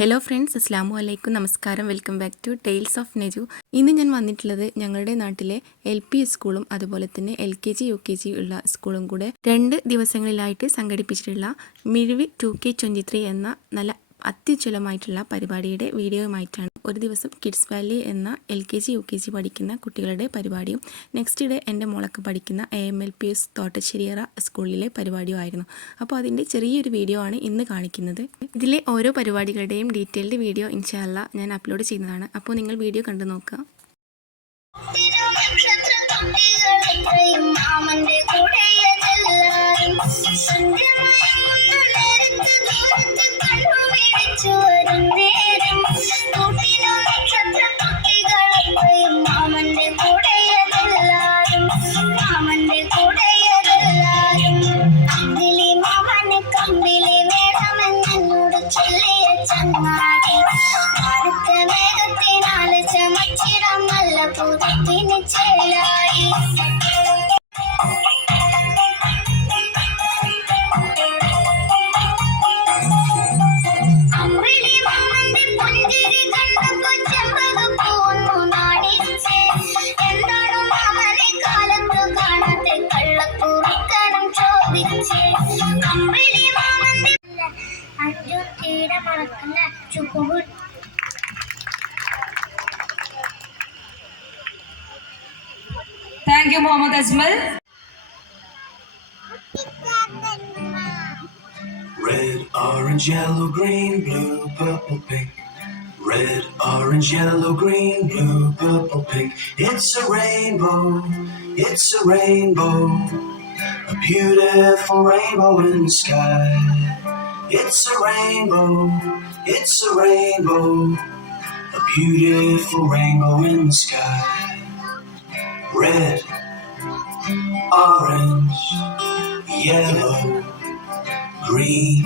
Hello friends, അസ്സാമു അലൈക്കും. നമസ്കാരം. Welcome back to tales of Neju. ഇന്ന് ഞാൻ വന്നിട്ടുള്ളത് ഞങ്ങളുടെ നാട്ടിലെ LP സ്കൂളും അതുപോലെ തന്നെ LKG UKG ഉള്ള സ്കൂളും കൂടെ 2 ദിവസങ്ങളിലായിട്ട് സംഘടിപ്പിച്ചിട്ടുള്ള മിഴിവ് 2K23 എന്ന നല്ല അത്യുജ്വലമായിട്ടുള്ള പരിപാടിയുടെ വീഡിയോയുമായിട്ടാണ്. ഒരു ദിവസം കിഡ്സ് വാലി എന്ന LKG UKG പഠിക്കുന്ന കുട്ടികളുടെ പരിപാടിയും നെക്സ്റ്റ് ഡേ എൻ്റെ മോളൊക്കെ പഠിക്കുന്ന AMLPS തോട്ടശ്ശേരിയറ സ്കൂളിലെ പരിപാടിയുമായിരുന്നു. അപ്പോൾ അതിൻ്റെ ചെറിയൊരു വീഡിയോ ആണ് ഇന്ന് കാണിക്കുന്നത്. ഇതിലെ ഓരോ പരിപാടികളുടെയും ഡീറ്റെയിൽഡ് വീഡിയോ ഇൻഷാ അല്ലാ ഞാൻ അപ്ലോഡ് ചെയ്യുന്നതാണ്. അപ്പോൾ നിങ്ങൾ വീഡിയോ കണ്ടു നോക്കുക. Thank you, Mohammad Ajmal. Red, orange, yellow, green, blue, purple, pink. Red, orange, yellow, green, blue, purple, pink. It's a rainbow, it's a rainbow, a beautiful rainbow in the sky. It's a rainbow, it's a rainbow, a beautiful rainbow in the sky. Red, orange, yellow, green,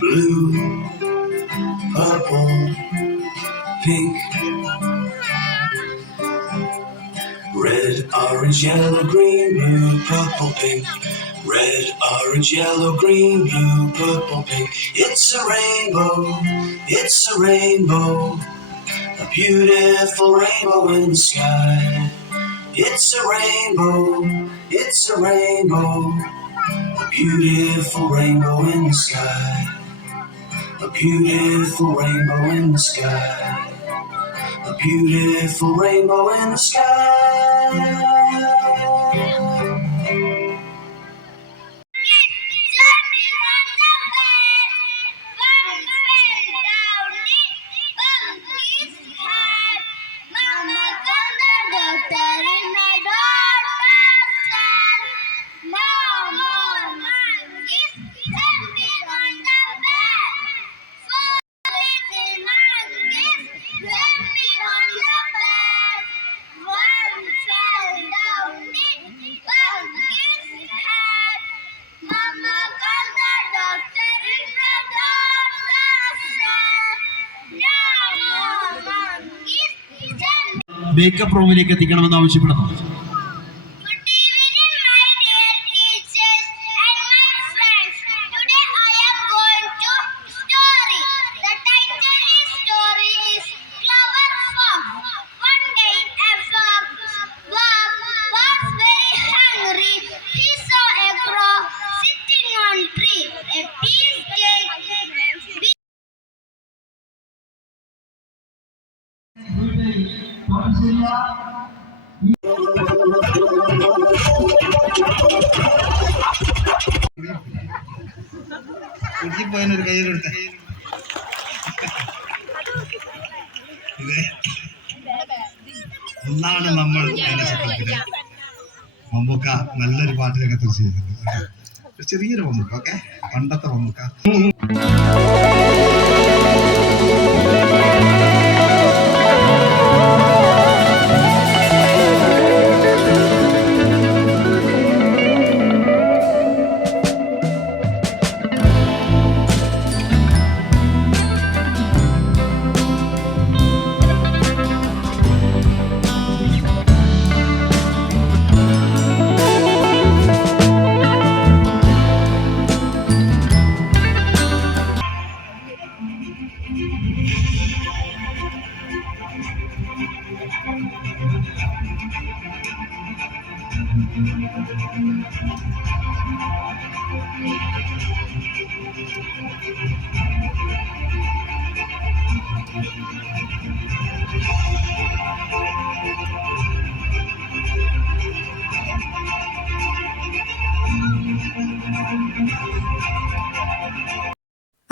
blue, purple, pink. Red, orange, yellow, green, blue, purple, pink. Red, orange, yellow, green, blue, purple, pink. It's a rainbow, it's a rainbow, a beautiful rainbow in the sky. It's a rainbow, it's a rainbow, a beautiful rainbow in the sky. A beautiful rainbow in the sky. A beautiful rainbow in the sky. Makeup റൂമിലേക്ക് എത്തിക്കണമെന്ന് ആവശ്യപ്പെടുന്നു. പോയതിനൊരു കയ്യിലെടുത്ത ഒന്നാണ് നമ്മൾ മമ്മൂക്ക നല്ലൊരു പാട്ട് രംഗത്ത് ചെയ്തിട്ടുണ്ട്. ചെറിയൊരു Mammukka, okay, പണ്ടത്തെ മമ്മൂക്ക.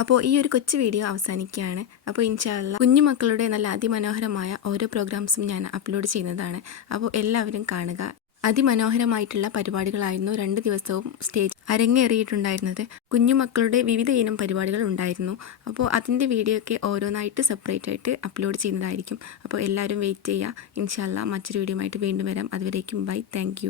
അപ്പോൾ ഈ ഒരു കൊച്ചു വീഡിയോ അവസാനിക്കുകയാണ്. അപ്പോൾ ഇൻഷാല്ല കുഞ്ഞുമക്കളുടെ നല്ല അതിമനോഹരമായ ഓരോ പ്രോഗ്രാംസും ഞാൻ അപ്ലോഡ് ചെയ്യുന്നതാണ്. അപ്പോൾ എല്ലാവരും കാണുക. അതിമനോഹരമായിട്ടുള്ള പരിപാടികളായിരുന്നു 2 ദിവസവും സ്റ്റേജ് അരങ്ങേറിയിട്ടുണ്ടായിരുന്നത്. കുഞ്ഞുമക്കളുടെ വിവിധ ഇനം പരിപാടികൾ ഉണ്ടായിരുന്നു. അപ്പോൾ അതിൻ്റെ വീഡിയോ ഒക്കെ ഓരോന്നായിട്ട് സെപ്പറേറ്റ് ആയിട്ട് അപ്ലോഡ് ചെയ്യുന്നതായിരിക്കും. അപ്പോൾ എല്ലാവരും വെയിറ്റ് ചെയ്യുക. ഇൻഷാല്ല മറ്റൊരു വീഡിയോ ആയിട്ട് വീണ്ടും വരാം. അതുവരേക്കും ബൈ. താങ്ക്